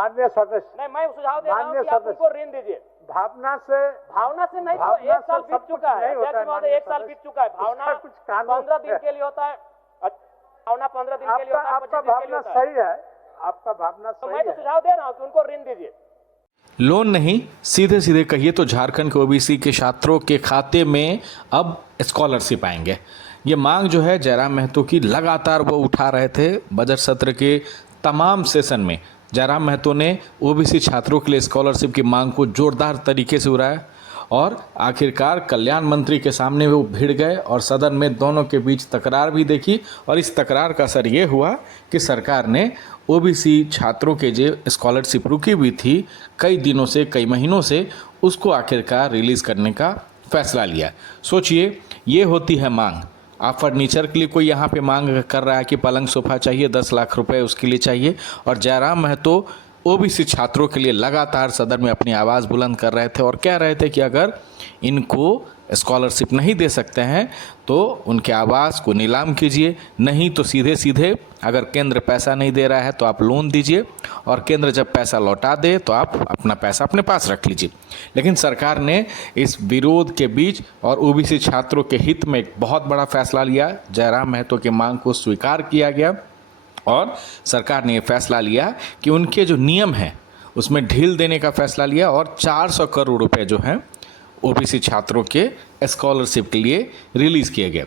माननीय सदस्य, नहीं, मैं सुझाव दे रहा हूं माननीय कि आप सदस्य, उनको ऋण दीजिए। भावना से नहीं, तो भावना एक साल से बीत सब कुछ चुका है नहीं होता अध्यक्ष है, महोदय, माननीय एक साल सदस्य। बीत चुका है। भावना उसका कुछ कानून 15 दिन के लिए होता है, भावना 15 दिन के लिए होता है, आपका 25 दिन के लिए भावना होता है। सही है, आपका भावना तो सही मैं तो है। सुझाव दे रहा हूं कि उनको ऋण दीजिए। लोन नहीं, सीधे सीधे कहिए तो झारखंड के ओबीसी के छात्रों के खाते में अब स्कॉलरशिप आएंगे। ये मांग जो है जयराम महतो की लगातार वो उठा रहे थे बजट सत्र के तमाम सेशन में। जयराम महतो ने ओबीसी छात्रों के लिए स्कॉलरशिप की मांग को जोरदार तरीके से उड़ाया और आखिरकार कल्याण मंत्री के सामने वो भिड़ गए और सदन में दोनों के बीच तकरार भी देखी। और इस तकरार का असर ये हुआ कि सरकार ने ओबीसी छात्रों के जो स्कॉलरशिप रुकी हुई थी कई दिनों से, कई महीनों से, उसको आखिरकार रिलीज़ करने का फैसला लिया। सोचिए, ये होती है मांग। आप फर्नीचर के लिए कोई यहाँ पे मांग कर रहा है कि पलंग सोफा चाहिए, 10 लाख रुपए उसके लिए चाहिए, और जयराम महतो ओबीसी छात्रों के लिए लगातार सदन में अपनी आवाज़ बुलंद कर रहे थे और कह रहे थे कि अगर इनको स्कॉलरशिप नहीं दे सकते हैं तो उनके आवास को नीलाम कीजिए, नहीं तो सीधे सीधे अगर केंद्र पैसा नहीं दे रहा है तो आप लोन दीजिए और केंद्र जब पैसा लौटा दे तो आप अपना पैसा अपने पास रख लीजिए। लेकिन सरकार ने इस विरोध के बीच और ओबीसी छात्रों के हित में एक बहुत बड़ा फैसला लिया। जयराम महतो की मांग को स्वीकार किया गया और सरकार ने ये फैसला लिया कि उनके जो नियम हैं उसमें ढील देने का फैसला लिया और 400 करोड़ रुपए जो हैं ओबीसी छात्रों के स्कॉलरशिप के लिए रिलीज़ किए गए।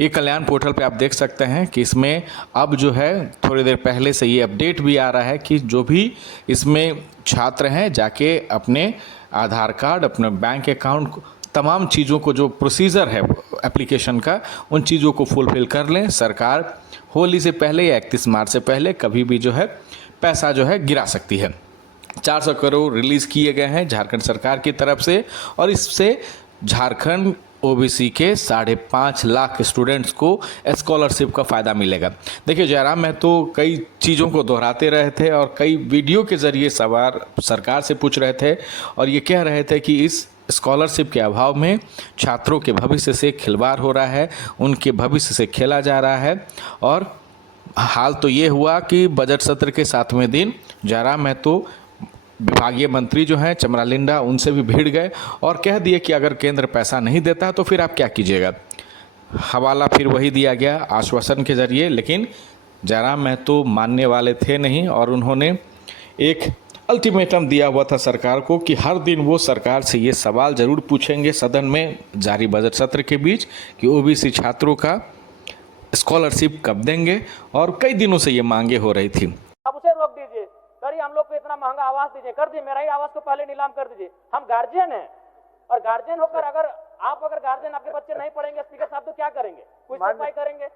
ये कल्याण पोर्टल पे आप देख सकते हैं कि इसमें अब जो है थोड़ी देर पहले से ये अपडेट भी आ रहा है कि जो भी इसमें छात्र हैं जाके अपने आधार कार्ड, अपने बैंक अकाउंट, तमाम चीज़ों को जो प्रोसीजर है एप्लीकेशन का, उन चीज़ों को फुलफिल कर लें। सरकार होली से पहले या 31 मार्च से पहले कभी भी जो है पैसा जो है गिरा सकती है। 400 करोड़ रिलीज़ किए गए हैं झारखंड सरकार की तरफ से और इससे झारखंड ओबीसी के 5.5 लाख स्टूडेंट्स को स्कॉलरशिप का फ़ायदा मिलेगा। देखिए, जयराम महतो कई चीज़ों को दोहराते रहे थे और कई वीडियो के ज़रिए सवाल सरकार से पूछ रहे थे और ये कह रहे थे कि इस स्कॉलरशिप के अभाव में छात्रों के भविष्य से खिलवाड़ हो रहा है, उनके भविष्य से खेला जा रहा है। और हाल तो ये हुआ कि बजट सत्र के 7वें दिन जयराम महतो विभागीय मंत्री जो हैं चमरालिंडा, उनसे भी भिड़ गए और कह दिए कि अगर केंद्र पैसा नहीं देता तो फिर आप क्या कीजिएगा। हवाला फिर वही दिया गया आश्वासन के ज़रिए, लेकिन जयराम महतो मानने वाले थे नहीं और उन्होंने एक अल्टीमेटम दिया हुआ था सरकार को कि हर दिन वो सरकार से ये सवाल ज़रूर पूछेंगे सदन में जारी बजट सत्र के बीच कि ओबीसी छात्रों का स्कॉलरशिप कब देंगे। और कई दिनों से ये मांगे हो रही थी। अब उसे रोक दीजिए, करिए हम लोग को इतना महंगा आवास दीजिए, कर दीजिए, मेरा ही आवास को पहले नीलाम कर दीजिए। हम गार्जियन हैं और गार्जियन होकर अगर गार्जियन आपके बच्चे नहीं पढ़ेंगे स्पीकर साहब तो क्या करेंगे, कुछ तो उपाय करेंगे।